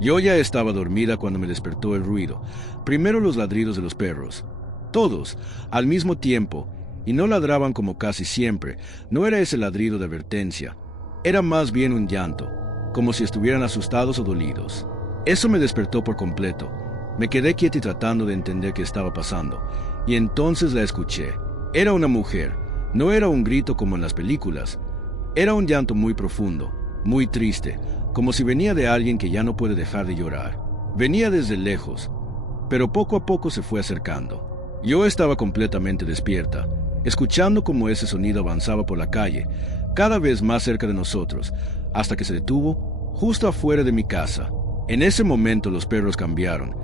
Yo ya estaba dormida cuando me despertó el ruido. Primero los ladridos de los perros. Todos, al mismo tiempo, y no ladraban como casi siempre. No era ese ladrido de advertencia. Era más bien un llanto, como si estuvieran asustados o dolidos. Eso me despertó por completo. Me quedé quieta y tratando de entender qué estaba pasando. Y entonces la escuché. Era una mujer. No era un grito como en las películas. Era un llanto muy profundo, muy triste, como si venía de alguien que ya no puede dejar de llorar. Venía desde lejos, pero poco a poco se fue acercando. Yo estaba completamente despierta, escuchando cómo ese sonido avanzaba por la calle, cada vez más cerca de nosotros, hasta que se detuvo justo afuera de mi casa. En ese momento los perros cambiaron.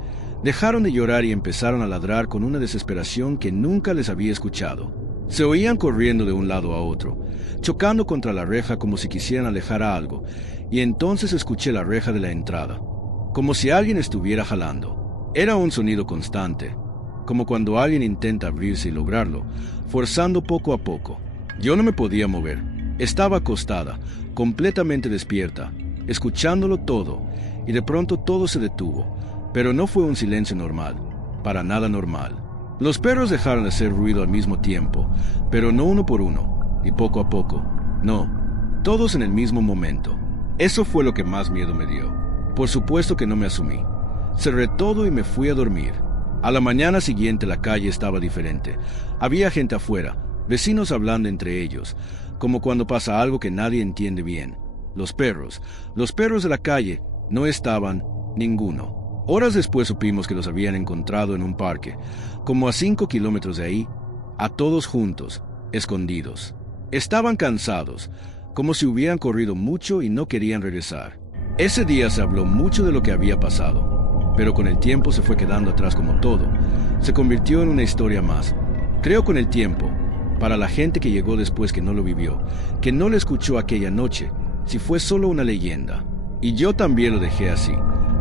Dejaron de llorar y empezaron a ladrar con una desesperación que nunca les había escuchado. Se oían corriendo de un lado a otro, chocando contra la reja como si quisieran alejar a algo, y entonces escuché la reja de la entrada, como si alguien estuviera jalando. Era un sonido constante, como cuando alguien intenta abrirse y lograrlo, forzando poco a poco. Yo no me podía mover. Estaba acostada, completamente despierta, escuchándolo todo, y de pronto todo se detuvo, pero no fue un silencio normal, para nada normal. Los perros dejaron de hacer ruido al mismo tiempo, pero no uno por uno, ni poco a poco. No, todos en el mismo momento. Eso fue lo que más miedo me dio. Por supuesto que no me asumí. Cerré todo y me fui a dormir. A la mañana siguiente la calle estaba diferente. Había gente afuera, vecinos hablando entre ellos, como cuando pasa algo que nadie entiende bien. Los perros de la calle, no estaban ninguno. Horas después supimos que los habían encontrado en un parque, como a 5 kilómetros de ahí, a todos juntos, escondidos. Estaban cansados, como si hubieran corrido mucho y no querían regresar. Ese día se habló mucho de lo que había pasado, pero con el tiempo se fue quedando atrás como todo. Se convirtió en una historia más. Creo con el tiempo, para la gente que llegó después que no lo vivió, que no lo escuchó aquella noche, si fue solo una leyenda. Y yo también lo dejé así,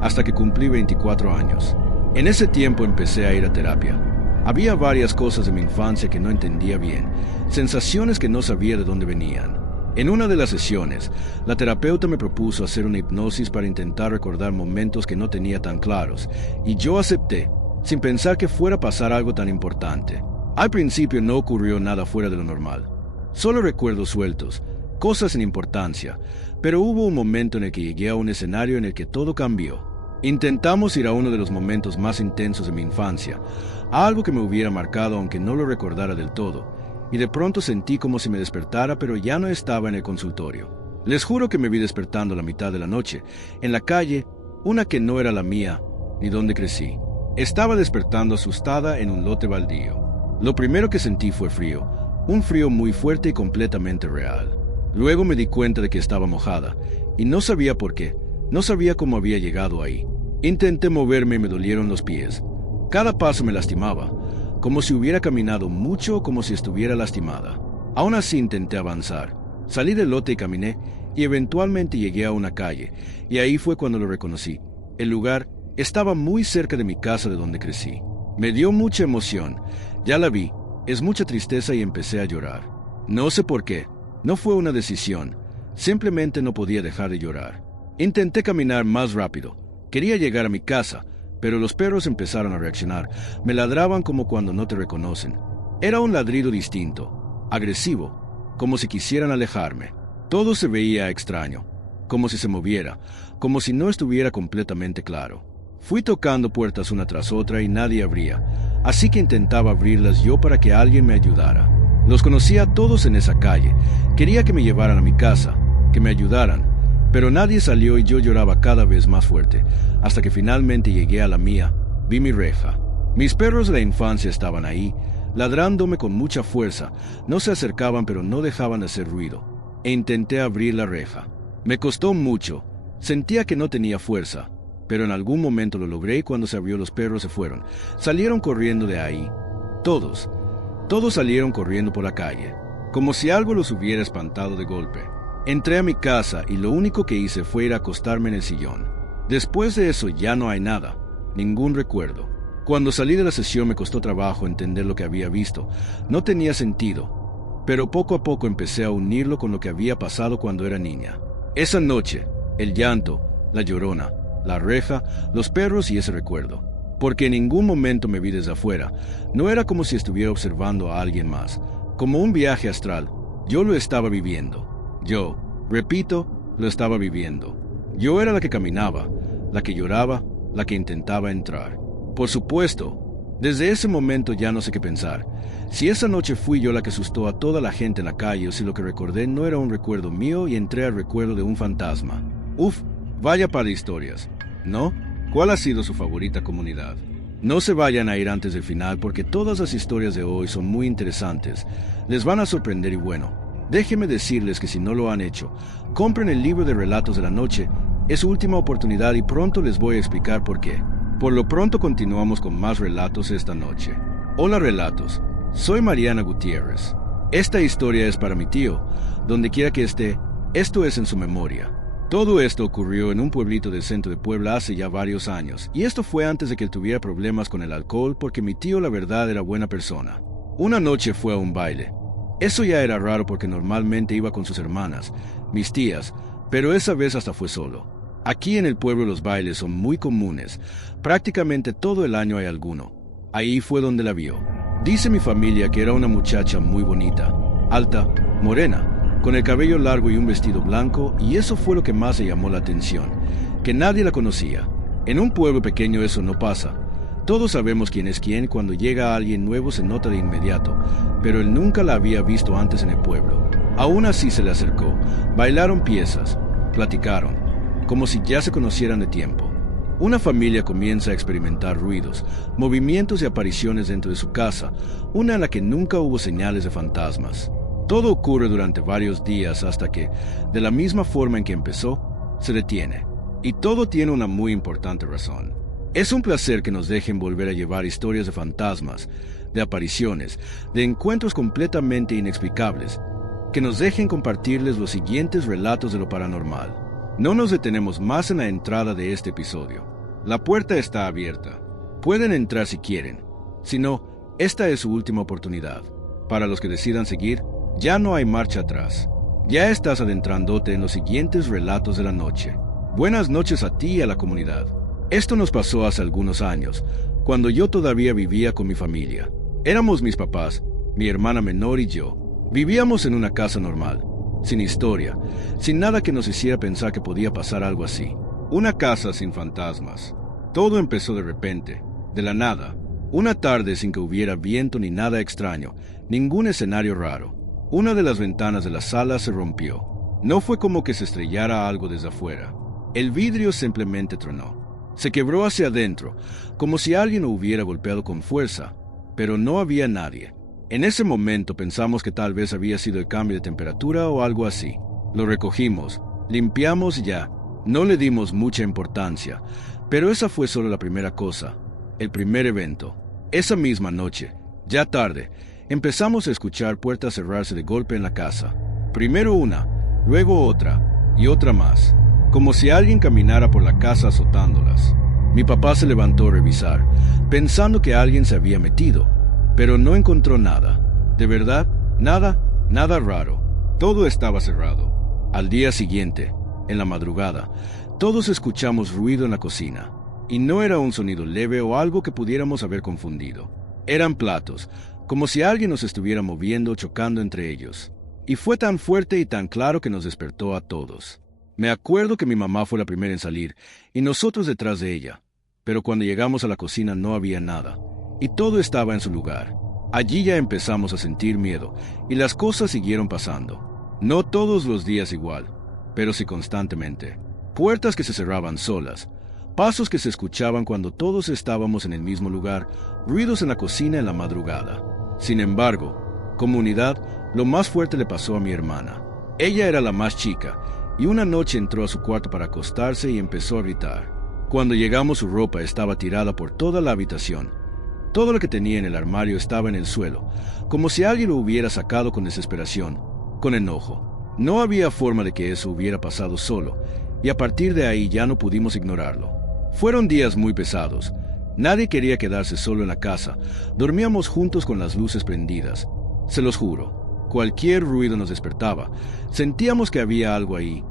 hasta que cumplí 24 años. En ese tiempo empecé a ir a terapia. Había varias cosas de mi infancia que no entendía bien, sensaciones que no sabía de dónde venían. En una de las sesiones, la terapeuta me propuso hacer una hipnosis para intentar recordar momentos que no tenía tan claros, y yo acepté, sin pensar que fuera a pasar algo tan importante. Al principio no ocurrió nada fuera de lo normal. Solo recuerdos sueltos, cosas sin importancia, pero hubo un momento en el que llegué a un escenario en el que todo cambió. Intentamos ir a uno de los momentos más intensos de mi infancia, a algo que me hubiera marcado aunque no lo recordara del todo, y de pronto sentí como si me despertara, pero ya no estaba en el consultorio. Les juro que me vi despertando a la mitad de la noche, en la calle, una que no era la mía, ni donde crecí. Estaba despertando asustada en un lote baldío. Lo primero que sentí fue frío, un frío muy fuerte y completamente real. Luego me di cuenta de que estaba mojada, y no sabía por qué, no sabía cómo había llegado ahí. Intenté moverme y me dolieron los pies. Cada paso me lastimaba, como si hubiera caminado mucho o como si estuviera lastimada. Aún así intenté avanzar. Salí del lote y caminé, y eventualmente llegué a una calle, y ahí fue cuando lo reconocí. El lugar estaba muy cerca de mi casa de donde crecí. Me dio mucha emoción. Ya la vi, es mucha tristeza y empecé a llorar. No sé por qué, no fue una decisión, simplemente no podía dejar de llorar. Intenté caminar más rápido, quería llegar a mi casa, pero los perros empezaron a reaccionar, me ladraban como cuando no te reconocen. Era un ladrido distinto, agresivo, como si quisieran alejarme. Todo se veía extraño, como si se moviera, como si no estuviera completamente claro. Fui tocando puertas una tras otra y nadie abría, así que intentaba abrirlas yo para que alguien me ayudara. Los conocía a todos en esa calle, quería que me llevaran a mi casa, que me ayudaran, pero nadie salió y yo lloraba cada vez más fuerte, hasta que finalmente llegué a la mía, vi mi reja. Mis perros de la infancia estaban ahí, ladrándome con mucha fuerza, no se acercaban pero no dejaban de hacer ruido, e intenté abrir la reja. Me costó mucho, sentía que no tenía fuerza, pero en algún momento lo logré y cuando se abrió los perros se fueron, salieron corriendo de ahí. Todos salieron corriendo por la calle, como si algo los hubiera espantado de golpe. Entré a mi casa y lo único que hice fue ir a acostarme en el sillón. Después de eso ya no hay nada, ningún recuerdo. Cuando salí de la sesión me costó trabajo entender lo que había visto. No tenía sentido, pero poco a poco empecé a unirlo con lo que había pasado cuando era niña. Esa noche, el llanto, la llorona, la reja, los perros y ese recuerdo. Porque en ningún momento me vi desde afuera. No era como si estuviera observando a alguien más. Como un viaje astral. Yo lo estaba viviendo. Yo, repito, lo estaba viviendo. Yo era la que caminaba, la que lloraba, la que intentaba entrar. Por supuesto, desde ese momento ya no sé qué pensar. Si esa noche fui yo la que asustó a toda la gente en la calle o si lo que recordé no era un recuerdo mío y entré al recuerdo de un fantasma. Uf, vaya par de historias, ¿no? ¿Cuál ha sido su favorita comunidad? No se vayan a ir antes del final porque todas las historias de hoy son muy interesantes. Les van a sorprender y bueno, déjenme decirles que si no lo han hecho, compren el libro de Relatos de la Noche. Es su última oportunidad y pronto les voy a explicar por qué. Por lo pronto continuamos con más relatos esta noche. Hola relatos, soy Mariana Gutiérrez. Esta historia es para mi tío, donde quiera que esté, esto es en su memoria. Todo esto ocurrió en un pueblito del centro de Puebla hace ya varios años, y esto fue antes de que él tuviera problemas con el alcohol porque mi tío la verdad era buena persona. Una noche fue a un baile. Eso ya era raro porque normalmente iba con sus hermanas, mis tías, pero esa vez hasta fue solo. Aquí en el pueblo los bailes son muy comunes, prácticamente todo el año hay alguno. Ahí fue donde la vio. Dice mi familia que era una muchacha muy bonita, alta, morena, con el cabello largo y un vestido blanco, y eso fue lo que más le llamó la atención, que nadie la conocía. En un pueblo pequeño eso no pasa. Todos sabemos quién es quién, cuando llega alguien nuevo se nota de inmediato, pero él nunca la había visto antes en el pueblo. Aún así se le acercó, bailaron piezas, platicaron, como si ya se conocieran de tiempo. Una familia comienza a experimentar ruidos, movimientos y apariciones dentro de su casa, una en la que nunca hubo señales de fantasmas. Todo ocurre durante varios días hasta que, de la misma forma en que empezó, se detiene. Y todo tiene una muy importante razón. Es un placer que nos dejen volver a llevar historias de fantasmas, de apariciones, de encuentros completamente inexplicables, que nos dejen compartirles los siguientes relatos de lo paranormal. No nos detenemos más en la entrada de este episodio. La puerta está abierta. Pueden entrar si quieren. Si no, esta es su última oportunidad. Para los que decidan seguir, ya no hay marcha atrás. Ya estás adentrándote en los siguientes relatos de la noche. Buenas noches a ti y a la comunidad. Esto nos pasó hace algunos años, cuando yo todavía vivía con mi familia. Éramos mis papás, mi hermana menor y yo. Vivíamos en una casa normal, sin historia, sin nada que nos hiciera pensar que podía pasar algo así. Una casa sin fantasmas. Todo empezó de repente, de la nada. Una tarde sin que hubiera viento ni nada extraño, ningún escenario raro. Una de las ventanas de la sala se rompió. No fue como que se estrellara algo desde afuera. El vidrio simplemente tronó. Se quebró hacia adentro, como si alguien lo hubiera golpeado con fuerza, pero no había nadie. En ese momento pensamos que tal vez había sido el cambio de temperatura o algo así. Lo recogimos, limpiamos y ya. No le dimos mucha importancia, pero esa fue solo la primera cosa, el primer evento. Esa misma noche, ya tarde, empezamos a escuchar puertas cerrarse de golpe en la casa. Primero una, luego otra y otra más, como si alguien caminara por la casa azotándolas. Mi papá se levantó a revisar, pensando que alguien se había metido, pero no encontró nada. De verdad, nada raro. Todo estaba cerrado. Al día siguiente, en la madrugada, todos escuchamos ruido en la cocina. Y no era un sonido leve o algo que pudiéramos haber confundido. Eran platos, como si alguien nos estuviera moviendo, chocando entre ellos. Y fue tan fuerte y tan claro que nos despertó a todos. Me acuerdo que mi mamá fue la primera en salir, y nosotros detrás de ella. Pero cuando llegamos a la cocina no había nada. Y todo estaba en su lugar. Allí ya empezamos a sentir miedo, y las cosas siguieron pasando. No todos los días igual, pero sí constantemente. Puertas que se cerraban solas, pasos que se escuchaban cuando todos estábamos en el mismo lugar, ruidos en la cocina en la madrugada. Sin embargo, comunidad, lo más fuerte le pasó a mi hermana. Ella era la más chica, y una noche entró a su cuarto para acostarse y empezó a gritar. Cuando llegamos su ropa estaba tirada por toda la habitación. Todo lo que tenía en el armario estaba en el suelo, como si alguien lo hubiera sacado con desesperación, con enojo. No había forma de que eso hubiera pasado solo, y a partir de ahí ya no pudimos ignorarlo. Fueron días muy pesados. Nadie quería quedarse solo en la casa. Dormíamos juntos con las luces prendidas. Se los juro, cualquier ruido nos despertaba. Sentíamos que había algo ahí,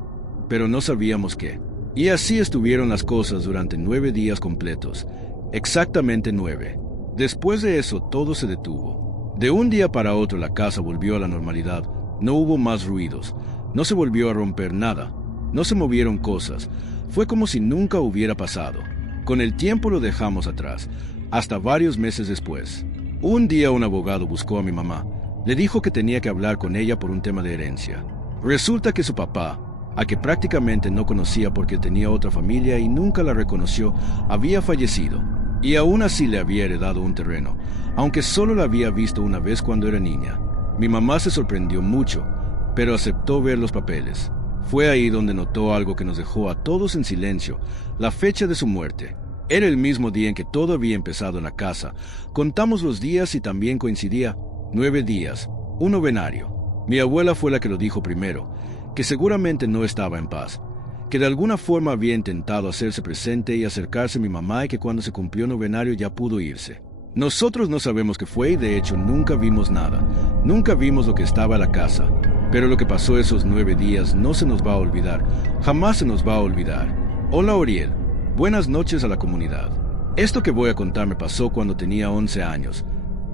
pero no sabíamos qué. Y así estuvieron las cosas durante 9 días completos, exactamente 9. Después de eso todo se detuvo. De un día para otro la casa volvió a la normalidad, no hubo más ruidos, no se volvió a romper nada, no se movieron cosas, fue como si nunca hubiera pasado. Con el tiempo lo dejamos atrás, hasta varios meses después. Un día un abogado buscó a mi mamá, le dijo que tenía que hablar con ella por un tema de herencia. Resulta que su papá, a que prácticamente no conocía porque tenía otra familia y nunca la reconoció, había fallecido, y aún así le había heredado un terreno, aunque solo la había visto una vez cuando era niña. Mi mamá se sorprendió mucho, pero aceptó ver los papeles. Fue ahí donde notó algo que nos dejó a todos en silencio: la fecha de su muerte. Era el mismo día en que todo había empezado en la casa. Contamos los días y también coincidía: 9 días, un novenario. Mi abuela fue la que lo dijo primero, que seguramente no estaba en paz, que de alguna forma había intentado hacerse presente y acercarse a mi mamá y que cuando se cumplió novenario ya pudo irse. Nosotros no sabemos qué fue y de hecho nunca vimos nada, nunca vimos lo que estaba en la casa, pero lo que pasó esos 9 días no se nos va a olvidar, jamás se nos va a olvidar. Hola Oriel, buenas noches a la comunidad. Esto que voy a contar me pasó cuando tenía 11 años,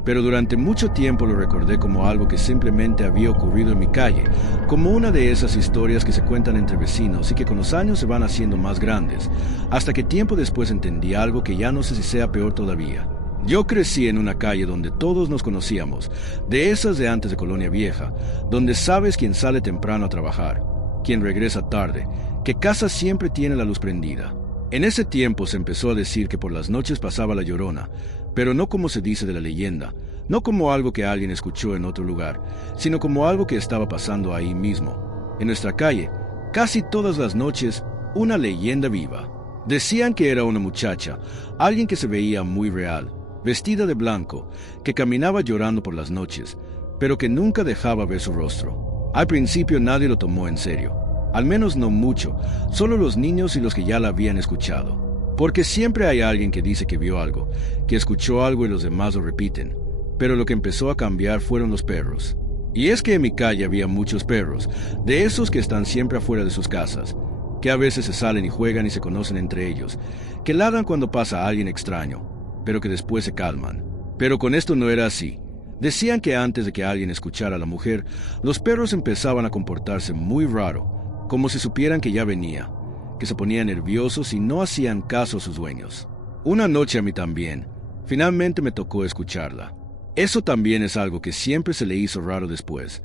pero durante mucho tiempo lo recordé como algo que simplemente había ocurrido en mi calle, como una de esas historias que se cuentan entre vecinos y que con los años se van haciendo más grandes, hasta que tiempo después entendí algo que ya no sé si sea peor todavía. Yo crecí en una calle donde todos nos conocíamos, de esas de antes de Colonia Vieja, donde sabes quién sale temprano a trabajar, quién regresa tarde, que casa siempre tiene la luz prendida. En ese tiempo se empezó a decir que por las noches pasaba la Llorona, pero no como se dice de la leyenda, no como algo que alguien escuchó en otro lugar, sino como algo que estaba pasando ahí mismo. En nuestra calle, casi todas las noches, una leyenda viva. Decían que era una muchacha, alguien que se veía muy real, vestida de blanco, que caminaba llorando por las noches, pero que nunca dejaba ver su rostro. Al principio nadie lo tomó en serio, al menos no mucho, solo los niños y los que ya la habían escuchado. Porque siempre hay alguien que dice que vio algo, que escuchó algo y los demás lo repiten. Pero lo que empezó a cambiar fueron los perros. Y es que en mi calle había muchos perros, de esos que están siempre afuera de sus casas, que a veces se salen y juegan y se conocen entre ellos, que ladran cuando pasa alguien extraño, pero que después se calman. Pero con esto no era así. Decían que antes de que alguien escuchara a la mujer, los perros empezaban a comportarse muy raro, como si supieran que ya venía, que se ponían nerviosos y no hacían caso a sus dueños. Una noche a mí también, finalmente me tocó escucharla. Eso también es algo que siempre se le hizo raro después,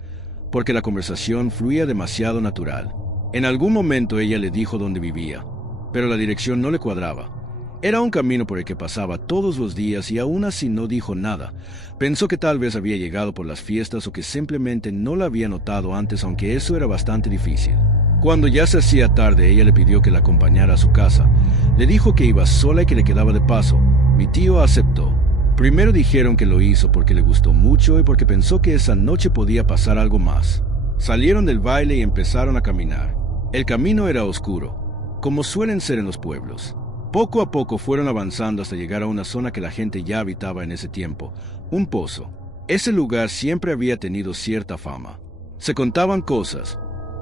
porque la conversación fluía demasiado natural. En algún momento ella le dijo dónde vivía, pero la dirección no le cuadraba. Era un camino por el que pasaba todos los días y aún así no dijo nada. Pensó que tal vez había llegado por las fiestas o que simplemente no la había notado antes, aunque eso era bastante difícil. Cuando ya se hacía tarde, ella le pidió que la acompañara a su casa. Le dijo que iba sola y que le quedaba de paso. Mi tío aceptó. Primero dijeron que lo hizo porque le gustó mucho y porque pensó que esa noche podía pasar algo más. Salieron del baile y empezaron a caminar. El camino era oscuro, como suelen ser en los pueblos. Poco a poco fueron avanzando hasta llegar a una zona que la gente ya habitaba en ese tiempo, un pozo. Ese lugar siempre había tenido cierta fama. Se contaban cosas,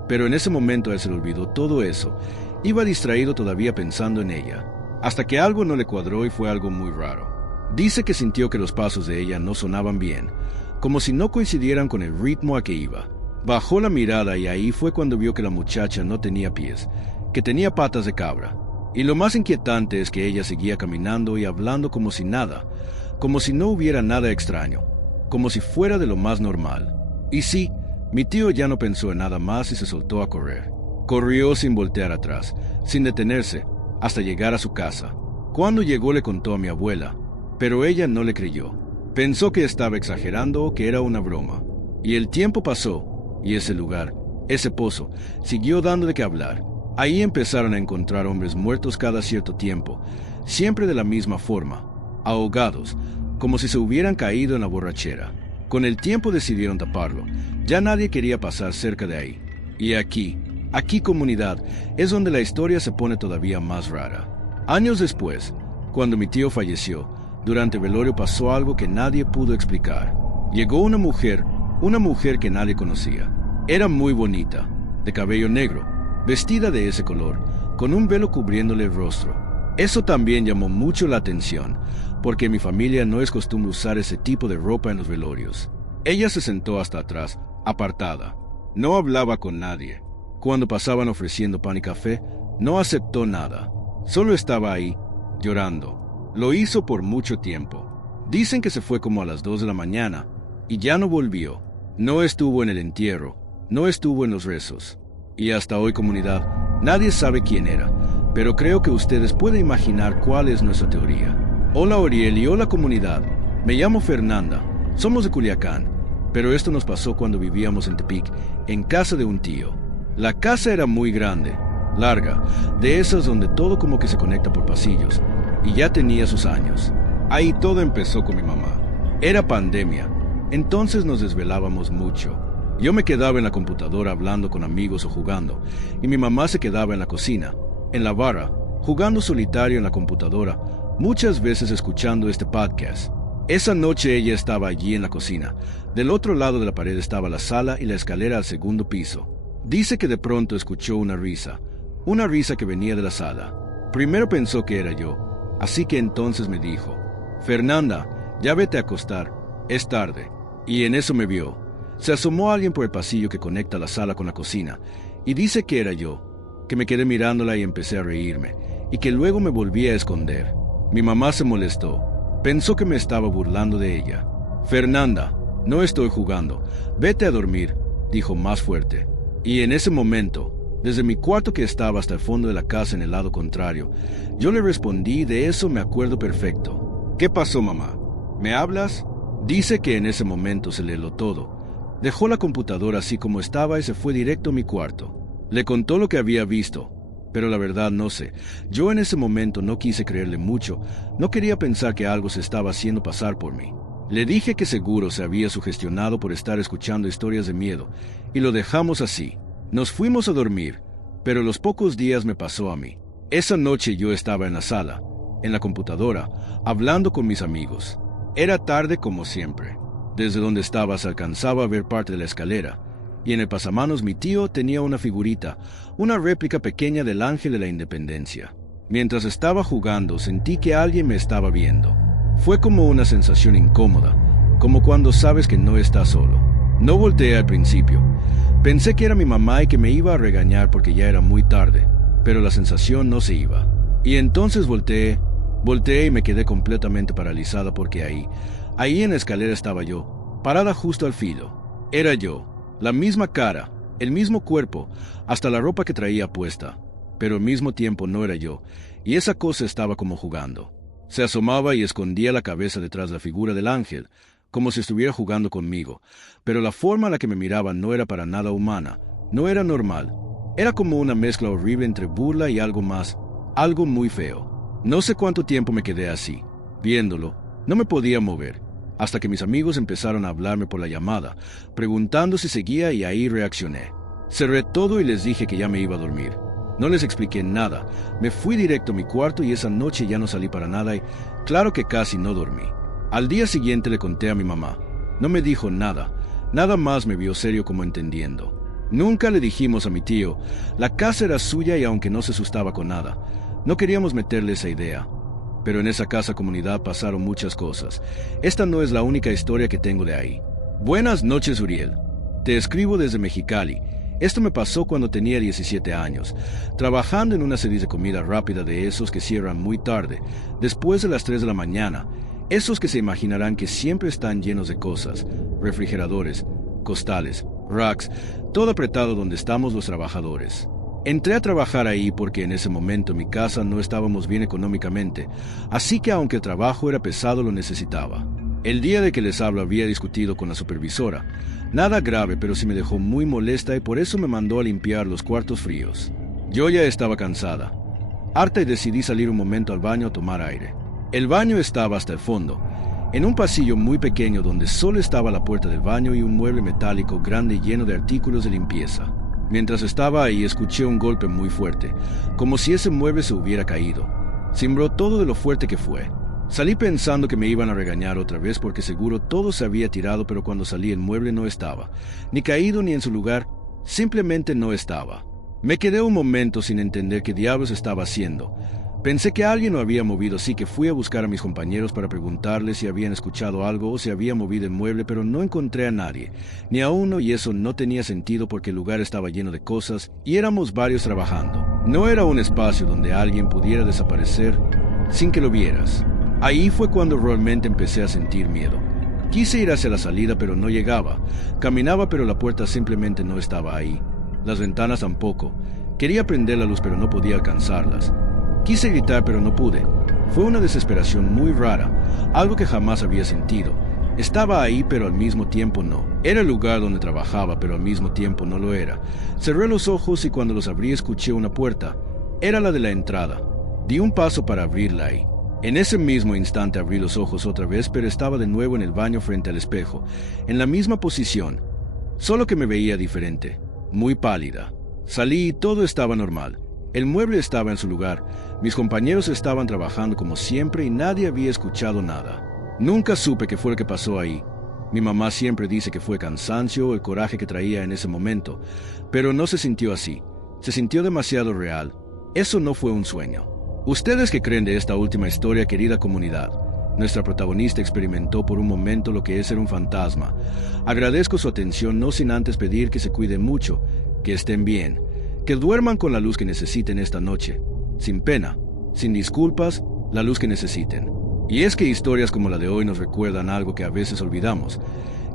pero en ese momento a él se le olvidó todo eso. Iba distraído todavía pensando en ella, hasta que algo no le cuadró y fue algo muy raro. Dice que sintió que los pasos de ella no sonaban bien, como si no coincidieran con el ritmo a que iba. Bajó la mirada y ahí fue cuando vio que la muchacha no tenía pies, que tenía patas de cabra. Y lo más inquietante es que ella seguía caminando y hablando como si nada, como si no hubiera nada extraño, como si fuera de lo más normal. Y sí, mi tío ya no pensó en nada más y se soltó a correr. Corrió sin voltear atrás, sin detenerse, hasta llegar a su casa. Cuando llegó le contó a mi abuela, pero ella no le creyó. Pensó que estaba exagerando o que era una broma. Y el tiempo pasó, y ese lugar, ese pozo, siguió dando de qué hablar. Ahí empezaron a encontrar hombres muertos cada cierto tiempo, siempre de la misma forma, ahogados, como si se hubieran caído en la borrachera. Con el tiempo decidieron taparlo, ya nadie quería pasar cerca de ahí. Y aquí comunidad, es donde la historia se pone todavía más rara. Años después, cuando mi tío falleció, durante el velorio pasó algo que nadie pudo explicar. Llegó una mujer que nadie conocía. Era muy bonita, de cabello negro, vestida de ese color, con un velo cubriéndole el rostro. Eso también llamó mucho la atención, porque en mi familia no es costumbre usar ese tipo de ropa en los velorios. Ella se sentó hasta atrás, apartada. No hablaba con nadie. Cuando pasaban ofreciendo pan y café, no aceptó nada. Solo estaba ahí, llorando. Lo hizo por mucho tiempo. Dicen que se fue como a las 2 de la mañana y ya no volvió. No estuvo en el entierro, no estuvo en los rezos. Y hasta hoy, comunidad, nadie sabe quién era, pero creo que ustedes pueden imaginar cuál es nuestra teoría. Hola Oriel y hola comunidad, me llamo Fernanda, somos de Culiacán, pero esto nos pasó cuando vivíamos en Tepic, en casa de un tío. La casa era muy grande, larga, de esas donde todo como que se conecta por pasillos, y ya tenía sus años. Ahí todo empezó con mi mamá. Era pandemia, entonces nos desvelábamos mucho. Yo me quedaba en la computadora hablando con amigos o jugando, y mi mamá se quedaba en la cocina, en la barra, jugando solitario en la computadora, muchas veces escuchando este podcast. Esa noche ella estaba allí en la cocina. Del otro lado de la pared estaba la sala y la escalera al segundo piso. Dice que de pronto escuchó una risa que venía de la sala. Primero pensó que era yo, así que entonces me dijo, Fernanda, ya vete a acostar, es tarde. Y en eso me vio. Se asomó alguien por el pasillo que conecta la sala con la cocina, y dice que era yo, que me quedé mirándola y empecé a reírme, y que luego me volví a esconder. Mi mamá se molestó, pensó que me estaba burlando de ella. Fernanda, no estoy jugando, vete a dormir, dijo más fuerte. Y en ese momento, desde mi cuarto que estaba hasta el fondo de la casa en el lado contrario, yo le respondí, de eso me acuerdo perfecto. ¿Qué pasó, mamá? ¿Me hablas? Dice que en ese momento se le heló todo. Dejó la computadora así como estaba y se fue directo a mi cuarto. Le contó lo que había visto, pero la verdad no sé. Yo en ese momento no quise creerle mucho, no quería pensar que algo se estaba haciendo pasar por mí. Le dije que seguro se había sugestionado por estar escuchando historias de miedo, y lo dejamos así. Nos fuimos a dormir, pero los pocos días me pasó a mí. Esa noche yo estaba en la sala, en la computadora, hablando con mis amigos. Era tarde como siempre. Desde donde estaba se alcanzaba a ver parte de la escalera, y en el pasamanos mi tío tenía una figurita, una réplica pequeña del Ángel de la Independencia. Mientras estaba jugando sentí que alguien me estaba viendo. Fue como una sensación incómoda, como cuando sabes que no estás solo. No volteé al principio. Pensé que era mi mamá y que me iba a regañar porque ya era muy tarde, pero la sensación no se iba. Y entonces volteé y me quedé completamente paralizada porque ahí en la escalera estaba yo, parada justo al filo. Era yo, la misma cara, el mismo cuerpo, hasta la ropa que traía puesta, pero al mismo tiempo no era yo, y esa cosa estaba como jugando. Se asomaba y escondía la cabeza detrás de la figura del ángel, como si estuviera jugando conmigo, pero la forma en la que me miraba no era para nada humana, no era normal. Era como una mezcla horrible entre burla y algo más, algo muy feo. No sé cuánto tiempo me quedé así, viéndolo. No me podía mover, hasta que mis amigos empezaron a hablarme por la llamada, preguntando si seguía y ahí reaccioné. Cerré todo y les dije que ya me iba a dormir. No les expliqué nada, me fui directo a mi cuarto y esa noche ya no salí para nada y claro que casi no dormí. Al día siguiente le conté a mi mamá. No me dijo nada, nada más me vio serio como entendiendo. Nunca le dijimos a mi tío, la casa era suya y aunque no se asustaba con nada, no queríamos meterle esa idea. Pero en esa casa comunidad pasaron muchas cosas. Esta no es la única historia que tengo de ahí. Buenas noches, Uriel. Te escribo desde Mexicali. Esto me pasó cuando tenía 17 años, trabajando en una serie de comida rápida de esos que cierran muy tarde, después de las 3 de la mañana, esos que se imaginarán que siempre están llenos de cosas, refrigeradores, costales, racks, todo apretado donde estamos los trabajadores. Entré a trabajar ahí porque en ese momento en mi casa no estábamos bien económicamente, así que aunque el trabajo era pesado lo necesitaba. El día de que les hablo había discutido con la supervisora. Nada grave, pero sí me dejó muy molesta y por eso me mandó a limpiar los cuartos fríos. Yo ya estaba cansada, harta y decidí salir un momento al baño a tomar aire. El baño estaba hasta el fondo, en un pasillo muy pequeño donde solo estaba la puerta del baño y un mueble metálico grande lleno de artículos de limpieza. Mientras estaba ahí escuché un golpe muy fuerte, como si ese mueble se hubiera caído. Cimbró todo de lo fuerte que fue. Salí pensando que me iban a regañar otra vez porque seguro todo se había tirado, pero cuando salí el mueble no estaba, ni caído ni en su lugar, simplemente no estaba. Me quedé un momento sin entender qué diablos estaba haciendo. Pensé que alguien lo había movido, así que fui a buscar a mis compañeros para preguntarles si habían escuchado algo o si había movido el mueble, pero no encontré a nadie, ni a uno, y eso no tenía sentido porque el lugar estaba lleno de cosas y éramos varios trabajando. No era un espacio donde alguien pudiera desaparecer sin que lo vieras. Ahí fue cuando realmente empecé a sentir miedo. Quise ir hacia la salida, pero no llegaba. Caminaba, pero la puerta simplemente no estaba ahí. Las ventanas tampoco. Quería prender la luz, pero no podía alcanzarlas. Quise gritar, pero no pude. Fue una desesperación muy rara, algo que jamás había sentido. Estaba ahí, pero al mismo tiempo no. Era el lugar donde trabajaba, pero al mismo tiempo no lo era. Cerré los ojos y cuando los abrí escuché una puerta. Era la de la entrada. Di un paso para abrirla y en ese mismo instante abrí los ojos otra vez, pero estaba de nuevo en el baño frente al espejo, en la misma posición, solo que me veía diferente, muy pálida. Salí y todo estaba normal. El mueble estaba en su lugar, mis compañeros estaban trabajando como siempre y nadie había escuchado nada. Nunca supe qué fue lo que pasó ahí. Mi mamá siempre dice que fue cansancio o el coraje que traía en ese momento, pero no se sintió así. Se sintió demasiado real. Eso no fue un sueño. ¿Ustedes qué creen de esta última historia, querida comunidad? Nuestra protagonista experimentó por un momento lo que es ser un fantasma. Agradezco su atención, no sin antes pedir que se cuiden mucho, que estén bien, que duerman con la luz que necesiten esta noche, sin pena, sin disculpas, la luz que necesiten. Y es que historias como la de hoy nos recuerdan algo que a veces olvidamos,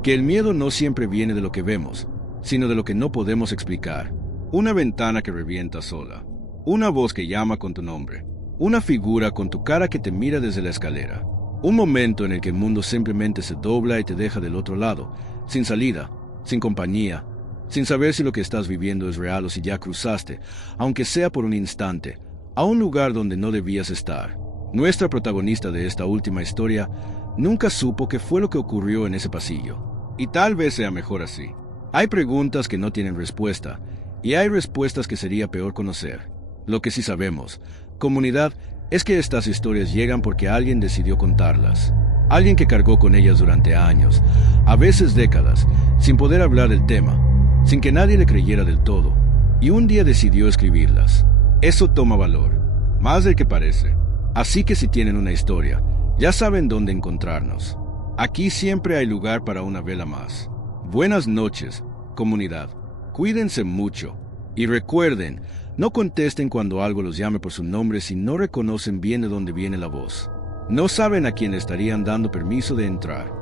que el miedo no siempre viene de lo que vemos, sino de lo que no podemos explicar. Una ventana que revienta sola, una voz que llama con tu nombre, una figura con tu cara que te mira desde la escalera. Un momento en el que el mundo simplemente se dobla y te deja del otro lado, sin salida, sin compañía, sin saber si lo que estás viviendo es real o si ya cruzaste, aunque sea por un instante, a un lugar donde no debías estar. Nuestra protagonista de esta última historia nunca supo qué fue lo que ocurrió en ese pasillo. Y tal vez sea mejor así. Hay preguntas que no tienen respuesta, y hay respuestas que sería peor conocer. Lo que sí sabemos, comunidad, es que estas historias llegan porque alguien decidió contarlas. Alguien que cargó con ellas durante años, a veces décadas, sin poder hablar del tema, sin que nadie le creyera del todo, y un día decidió escribirlas. Eso toma valor, más del que parece. Así que si tienen una historia, ya saben dónde encontrarnos. Aquí siempre hay lugar para una vela más. Buenas noches, comunidad. Cuídense mucho. Y recuerden, no contesten cuando algo los llame por su nombre si no reconocen bien de dónde viene la voz. No saben a quién estarían dando permiso de entrar.